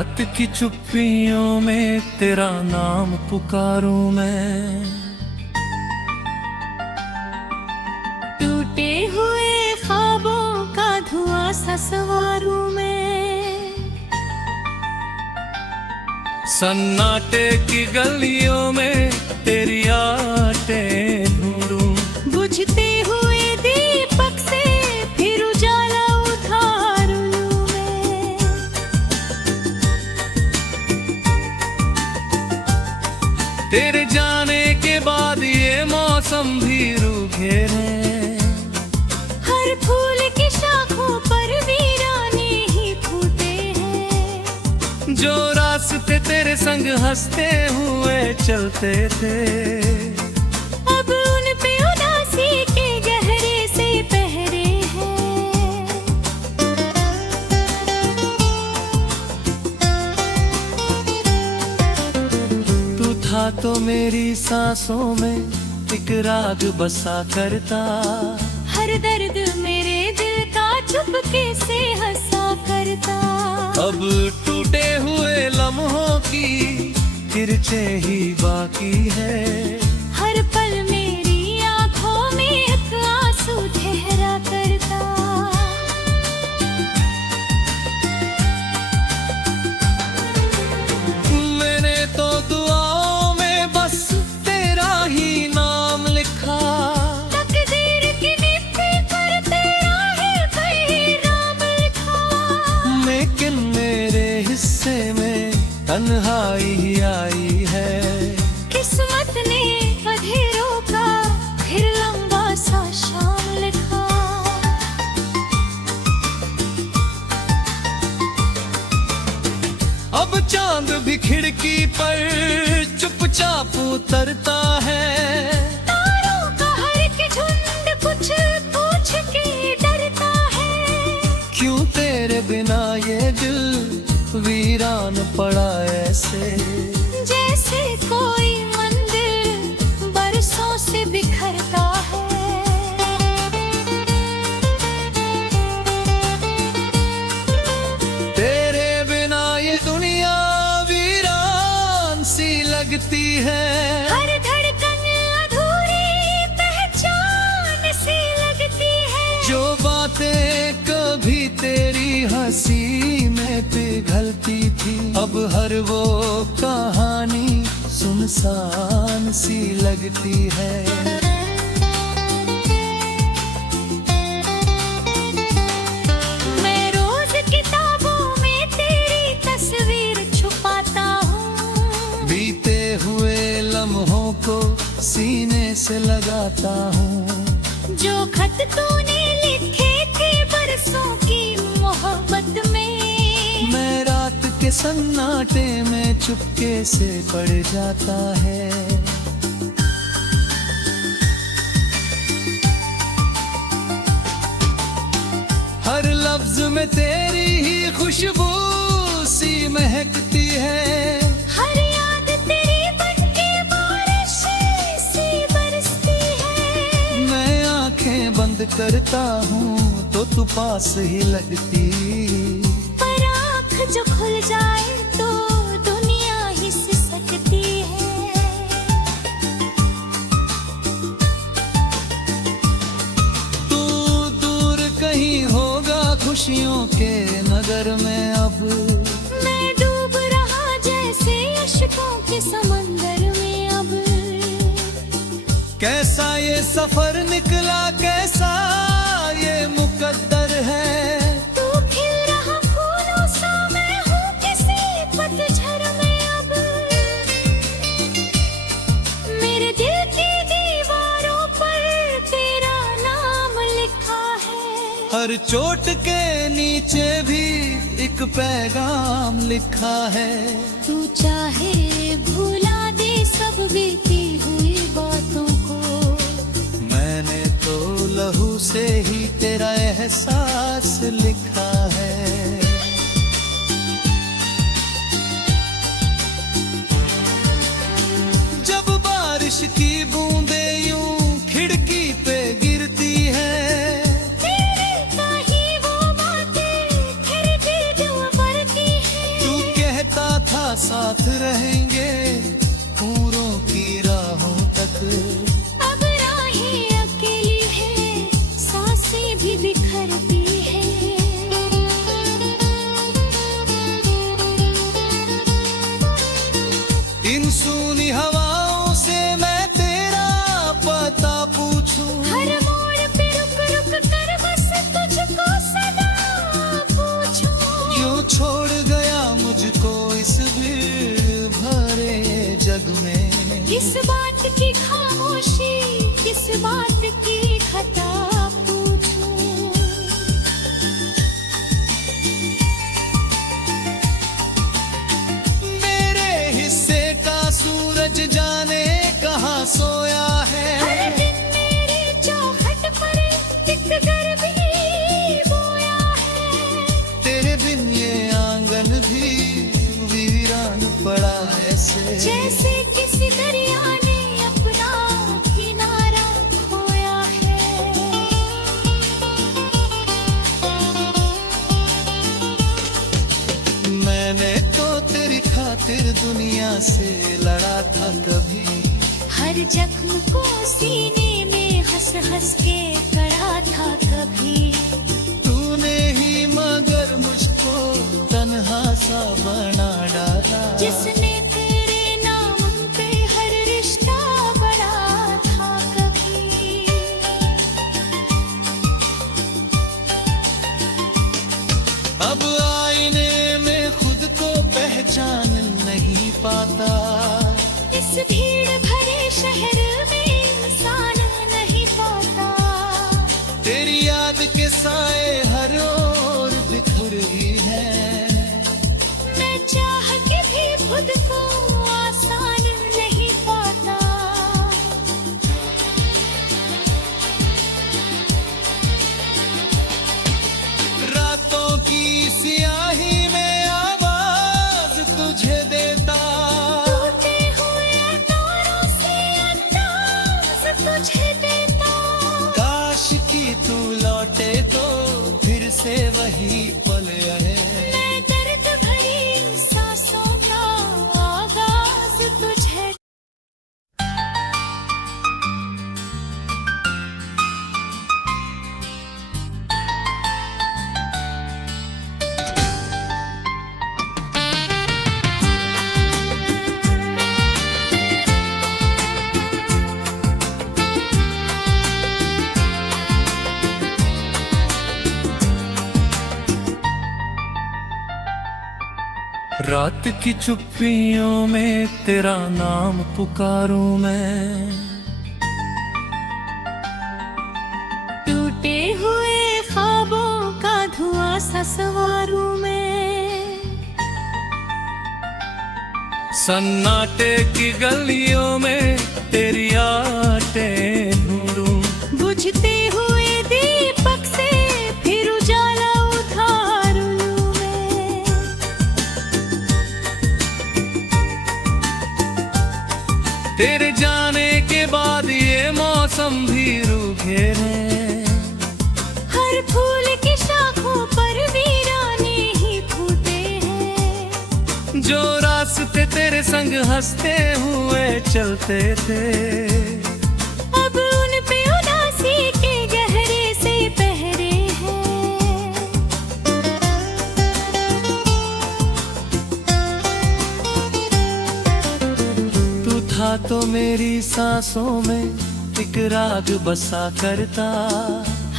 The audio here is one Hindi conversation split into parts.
रात की चुप्पियों में तेरा नाम पुकारूं मैं। टूटे हुए ख्वाबों का धुआं सा संवारूं मैं। सन्नाटे की गलियों में तेरी आटें ढूंढूं। बुझते हुए दीपक से फिर उजाला उधार लूं मैं। तेरे जाने के बाद ये मौसम भी रूठे हैं। हर फूल की शाखों पर वीराने ही फूटे हैं। जो रास्ते तेरे संग हंसते हुए चलते थे, अब उन पे उदासी के गहरे से पहरे हैं। तू था तो मेरी सांसों में एक राग बसा करता। हर दर्द मेरे दिल का चुपके से हंसा करता। अब टूटे हुए लम्हों की किरचें ही बाकी है। हर पल मेरी आंखों में एक आंसू ठहरा करता। मैंने तो दुआओं में बस तेरा ही नाम लिखा। तकदीर की लिपि पर तेरा ही पैगाम लिखा। लेकिन मेरे हिस्से में तन्हाई ही आई है। किस्मत ने अंधेरों का फिर लंबा सा शाम लिखा। अब चांद भी खिड़की पर चुपचाप उतरता है। तारों का हर एक झुंड कुछ पूछ के डरता है। क्यों तेरे बिना ये दिल वीरान पड़ा ऐसे। जैसे कोई मंदिर बरसों से बिखरता है। तेरे बिना ये दुनिया वीरान सी लगती है। हर धड़कन अधूरी पहचान सी लगती है। जो बातें कभी तेरी हंसी में पिघलती थी, अब हर वो कहानी सुनसान सी लगती है। मैं रोज किताबों में तेरी तस्वीर छुपाता हूँ। बीते हुए लम्हों को सीने से लगाता हूँ। जो खत तूने लिखे थे बरसों की मोहब्बत में, मैं रात के सन्नाटे में चुपके से पड़ जाता है। हर लफ्ज में तेरी ही खुशबू सी महकती है। हर याद तेरी बनके बारिश सी बरसती है। मैं आंखें बंद करता हूँ तो तू पास ही लगती। पर आँख जो खुल जाए तो दुनिया ही सिसकती है। तू दूर कहीं होगा खुशियों के नगर में। अब मैं डूब रहा जैसे अश्कों के समंदर में। अब कैसा ये सफर निकला, कैसा ये मुकद्दर है। तू खिल रहा फूलों सा, मैं हूँ किसी पतझड़ में। अब मेरे दिल की दीवारों पर तेरा नाम लिखा है। हर चोट के नीचे भी एक पैगाम लिखा है। तू चाहे भुला दे सब बीती हुई बातों को। मैंने तो लहू से ही तेरा एहसास लिखा है। जब बारिश की बूंदे यूं खिड़की पे गिरती है, तेरे का ही वो बातें फिर भी जो बढ़ती है। तू कह सूनी हवाओं से मैं तेरा पता पूछूं। हर मोड़ पे रुक रुक कर बस तुझको सदा पूछूं। क्यों छोड़ गया मुझको इस भीड़ भरे जग में। किस बात की खामोशी, किस बात की खता पूछूं। मेरे हिस्से का सूरज जाने कहाँ सोया है। हर दिन मेरी चौखट पर एक घर भी बोया है। तेरे बिन ये आंगन भी वीरान पड़ा ऐसे। जैसे किसी दरिया ने अपना किनारा खोया है। मैंने तो तेरी खातिर दुनिया से लड़ा था कभी। हर जख्म को सीने में हंस हंस के कड़ा था कभी। तूने ही मगर मुझको तन्हा सा बना डाला। जिसने तेरे नाम पे हर रिश्ता बड़ा था कभी। अब आईने में खुद को पहचान नहीं पाता। इस भीड़ भरे शहर में इंसान नहीं पाता। तेरी याद के साए हर ओर बिखर ही है। मैं चाह के भी खुद को आसान नहीं पाता। रातों की सियाही में आवाज तुझे देता। टूटे हुए तारों से अंदाज तुझे देता। काश की तू लौटे तो फिर से वही पल आए। मैं दर्द भरी सांसों का आगाज तुझे। रात की चुप्पियों में तेरा नाम पुकारूं मैं। टूटे हुए ख्वाबों का धुआं सा सवारूं मैं। सन्नाटे की गलियों में तेरी आटें ढूंढूं। बुझते हुए दीपक से फिर उजाला उधार लूं मैं। तेरे जाने के बाद ये मौसम भी रूठे हैं। हर फूल की शाखों पर वीराने ही फूटे हैं। जो रास्ते तेरे संग हंसते हुए चलते थे। अब उन पे उदासी के गहरे से पहरे हैं। तू था तो मेरी सांसों में एक राग बसा करता।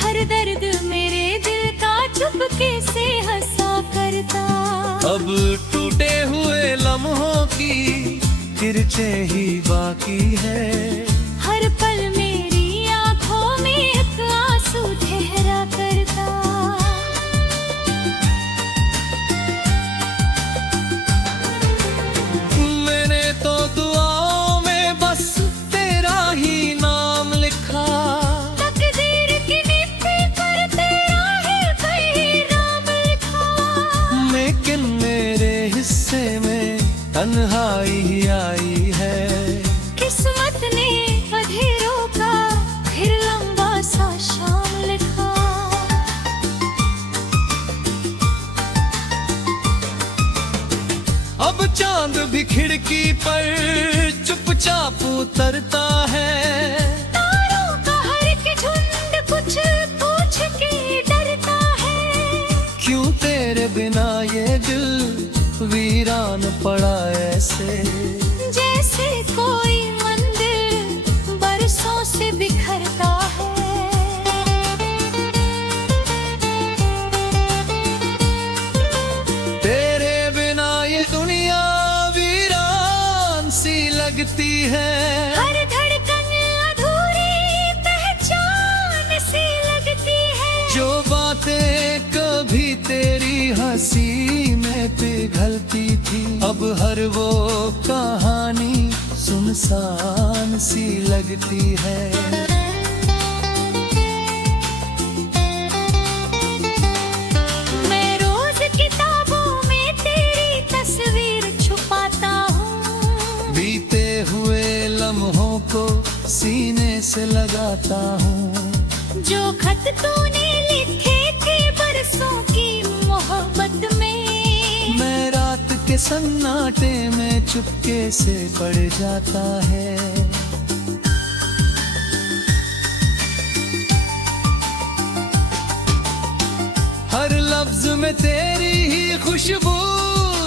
हर दर्द मेरे दिल का चुपके से हंसा करता। अब टूटे हुए लम्हों की किरचें ही बाकी है। हर पल मेरी आंखों में एक आंसू ठहरा करता। मैंने तो दुआओं में बस तेरा ही नाम लिखा। तकदीर की लिपि पर तेरा ही कहीं नाम लिखा। लेकिन मेरे हिस्से में तन्हाई ही आई है। किस्मत ने अंधेरों का फिर लंबा सा शाम लिखा। अब चांद भी खिड़की पर चुपचाप उतरता है। तारों का हर एक झुंड कुछ पूछ के डरता है। क्यों तेरे बिना ये दिल वीरान पड़ा ऐसे। जैसे लगती है। हर धड़कन अधूरी पहचान सी लगती है। जो बातें कभी तेरी हंसी में पिघलती थी, अब हर वो कहानी सुनसान सी लगती है। मैं रोज किताबों में तेरी तस्वीर छुपाता हूँ। बीते हुए लम्हों को सीने से लगाता हूँ। जो खत तूने लिखे थे बरसों की मोहब्बत में, मैं रात के सन्नाटे में चुपके से पड़ जाता है। हर लफ्ज में तेरी ही खुशबू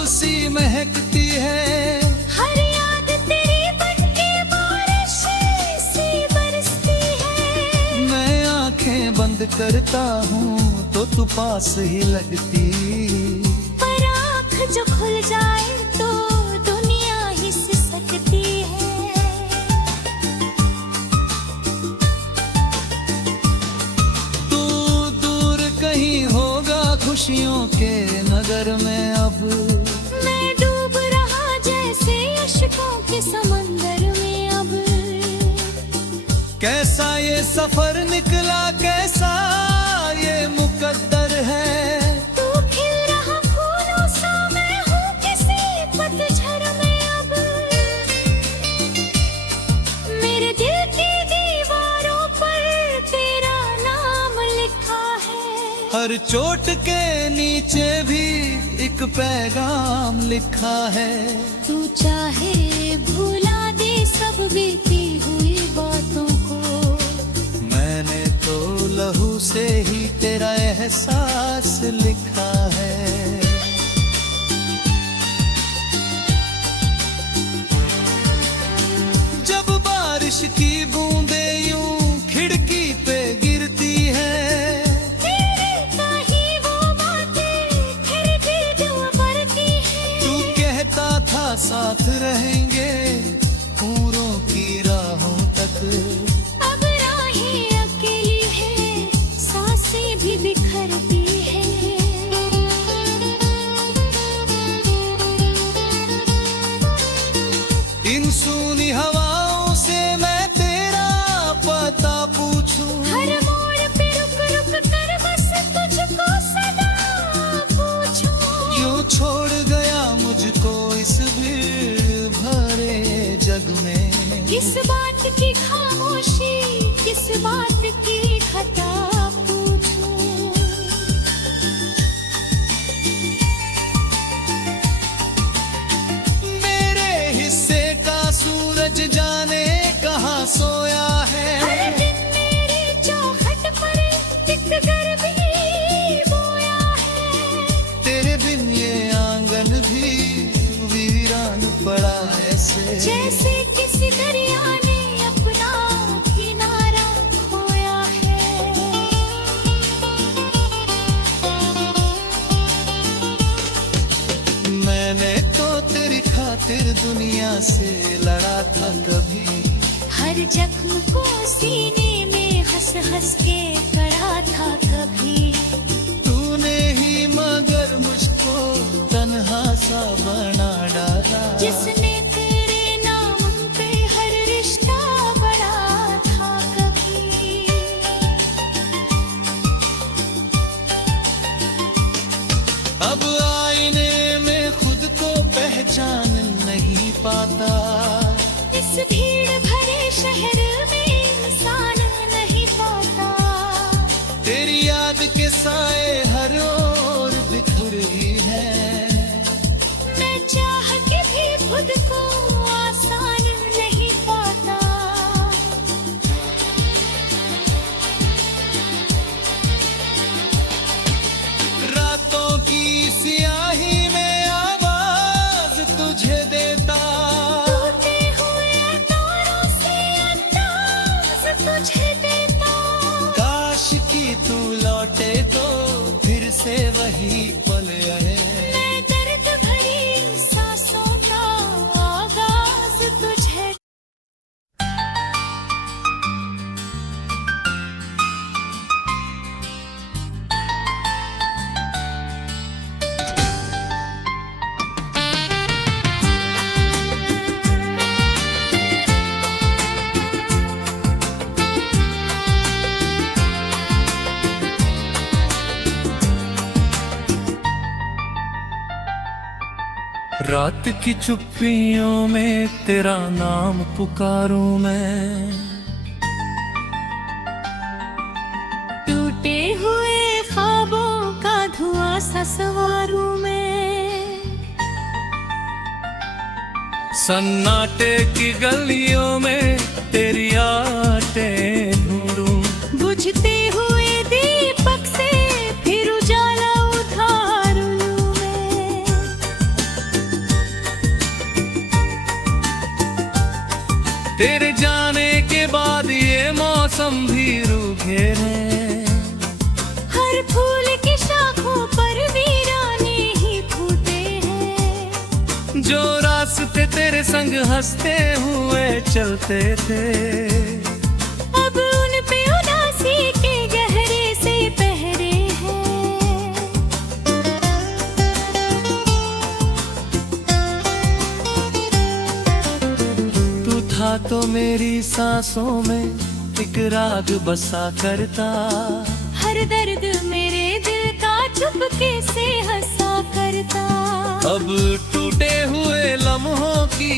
सी महकती है। हर याद तेरी बनके बारिश सी बरसती है। मैं आंखें बंद करता हूँ तो तू पास ही लगती। पर आँख जो खुल जाए तो दुनिया ही सिसकती है। तू दूर कहीं होगा खुशियों के नगर में, अब मैं डूब रहा जैसे अश्कों के समंदर में अब। कैसा ये सफर निकला, कैसा ये मुकद्दर है। तू खिल रहा फूलों सा, मैं हूँ किसी पतझड़ में अब। मेरे दिल की दीवारों पर तेरा नाम लिखा है। हर चोट के नीचे भी एक पैगाम लिखा है। तू चाहे भुला दे सब बीती हुई बातों को, मैंने तो लहू से ही तेरा एहसास लिखा है। जब बारिश की बूंदे यूं खिड़की पे गिरती है, तेरे ताही वो बातें फिर भी दिल भरती है। तू कहता था साथ रहेंगे पूरों की राहों तक। अब राहें अकेली है, सांसें भी बिखरती है। इन सूनी हवाओं से मैं तेरा पता पूछूं। हर मोड़ पे रुक रुक कर बस तुझको सदा पूछूं। यूं छोड़ गया मुझको इस भीड़ भरे जग में। किस बात की खामोशी, किस बात की खता पूछूं। मेरे हिस्से का सूरज जाने कहाँ सोया है। हर दिन मेरी चौखट पर एक घर भी बोया है। तेरे बिन ये आंगन भी वीरान पड़ा ऐसे। जैसे किसी दरिया ने अपना किनारा खोया है। मैंने तो तेरी खातिर दुनिया से लड़ा था कभी। हर जख्म को सीने में हंस हंस के कड़ा था कभी। तूने ही मगर मुझको तन्हा सा बना डाला। जिसने तेरे नाम पे हर रिश्ता बड़ा था कभी। अब आईने में खुद को पहचान नहीं पाता। इस भीड़ भरे शहर में इंसान नहीं पाता। तेरी याद के साए हर ओर बिखर ही है। मैं चाह के भी खुद को आसान नहीं पाता। रातों की स्याही में आवाज तुझे देता। टूटे हुए तारों से अंदाज तुझे देता। काश की तू लौटे तो फिर से वही पल आए। मैं दर्द भरी सांसों का आगाज तुझे रात की चुप्पियों में तेरा नाम पुकारूं मैं। टूटे हुए ख्वाबों का धुआं सा संवारूं मैं। सन्नाटे की गलियों में तेरी आटें ढूंढूं। बुझते हुए दीपक से फिर उजाला उधार लूं मैं। तेरे जाने के बाद ये मौसम भी रूठे हैं। हर फूल की शाखों पर वीराने ही फूटे हैं। जो रास्ते तेरे संग हंसते हुए चलते थे, अब उन पे उदासी के गहरे से पहरे हैं। तू था तो मेरी सांसों में एक राग बसा करता। हर दर्द मेरे दिल का चुपके से हंसा करता। अब टूटे हुए लम्हों की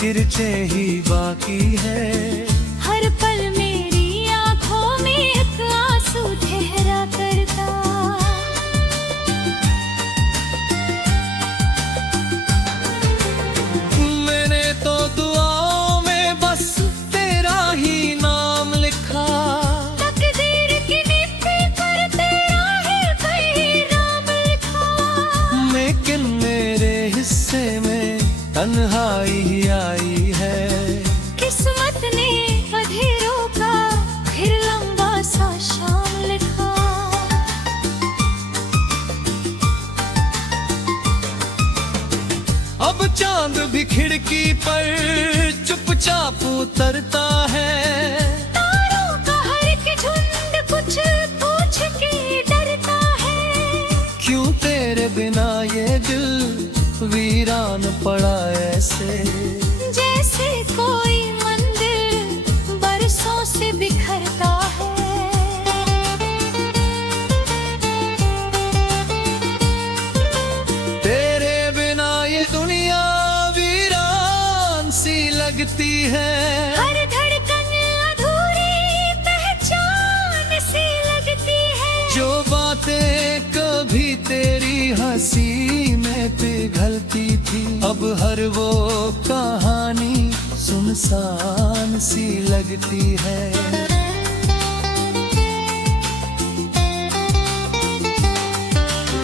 किरचे ही बाकी है। हर पल मेरी आंखों में एक आंसू ठहरा करता। मैंने तो दुआओं में बस तेरा ही नाम लिखा। तकदीर की मिट्टी पर तेरा ही पैगाम लिखा। लेकिन मेरे हिस्से में तन्हाई ही आई है। किस्मत ने अंधेरों का फिर लंबा सा शाम लिखा। अब चांद भी खिड़की पर चुपचाप उतरता है। तारों का हर एक झुंड कुछ पूछ के डरता है। क्यों तेरे बिना ये दिल वीरान पड़ा ऐसे। जैसे कोई मंदिर बरसों से बिखरता है। तेरे बिना ये दुनिया वीरान सी लगती है। हर धड़कन अधूरी पहचान सी लगती है। जो बातें कभी तेरी हंसी में पिघलती थी, अब हर वो कहानी सुनसान सी लगती है।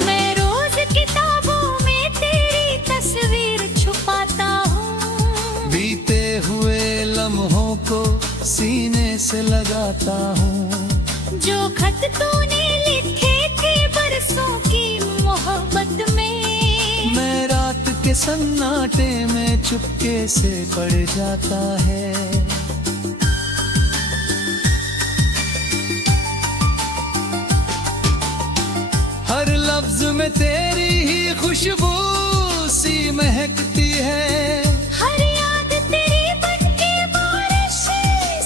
मैं रोज किताबों में तेरी तस्वीर छुपाता हूँ। बीते हुए लम्हों को सीने से लगाता हूँ। जो खत तूने लिखे थे बरसों की मोहब्बत में, मैं रात के सन्नाटे में चुपके से पड़ जाता है। हर लफ्ज में तेरी ही खुशबू सी महकती है। हर याद तेरी बनके बारिश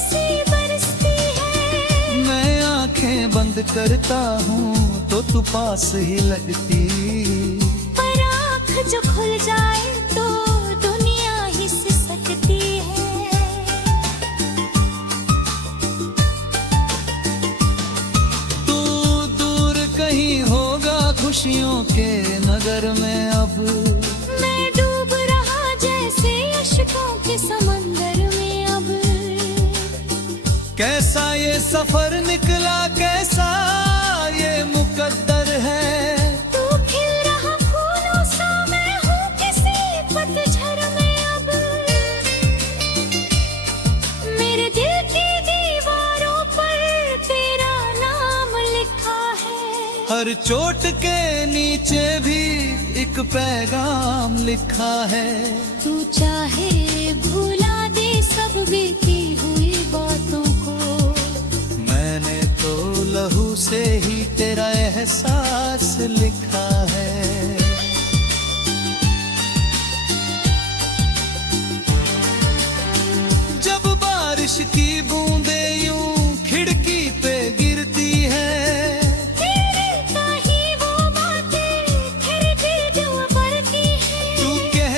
सी बरसती है। मैं आंखें बंद करता हूँ तो तू पास ही लगती। पर आँख जो खुल जाए तो दुनिया ही सिसकती है। तू दूर कहीं होगा खुशियों के नगर में। अब मैं डूब रहा जैसे अश्कों के समंदर में। अब कैसा ये सफर निकला, कैसा ये मुकद्दर है। तू खिल रहा फूलों सा, मैं हूँ किसी पतझड़ में। अब मेरे दिल की दीवारों पर तेरा नाम लिखा है। हर चोट के नीचे भी एक पैगाम लिखा है। तू चाहे भुला दे सब बीती हुई बातों को। मैंने तो लहू से ही तेरा एहसास लिखा है। जब बारिश की बूंदे यूं खिड़की पे गिरती है, तेरे का ही वो बातें फिर भी जो बढ़ती है। तू कह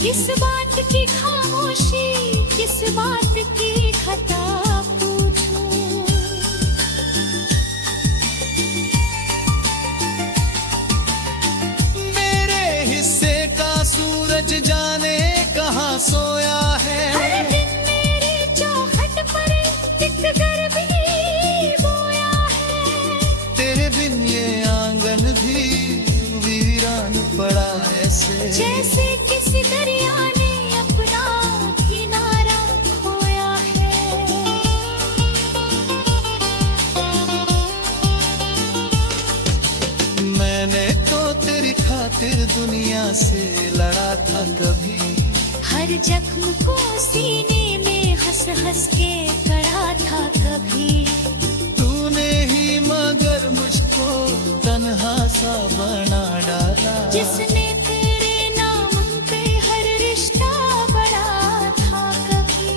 किस बात की खामोशी, किस बात की खता पूछूं। मेरे हिस्से का सूरज जाने कहाँ सोया है। हर दिन मेरी चौखट पर एक गर्मी बोया है। तेरे बिन ये आंगन भी वीरान पड़ा ऐसे, जैसे किसी दरिया ने अपना किनारा खोया है। मैंने तो तेरी खातिर दुनिया से लड़ा था कभी। हर जख्म को सीने में हंस हंस के कड़ा था कभी। तूने ही मगर मुझको तन्हा सा बना डाला। जिसने तेरे नाम पे हर रिश्ता बड़ा था कभी।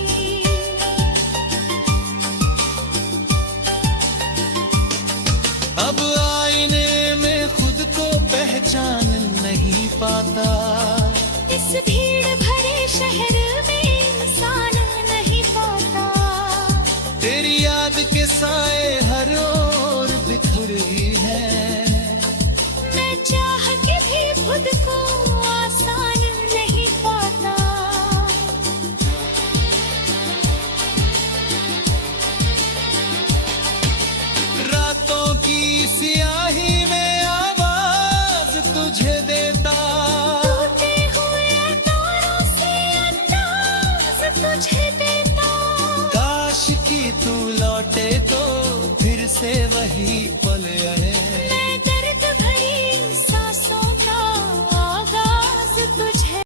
अब आईने में खुद को पहचान नहीं पाता। इस भीड़ भरे शहर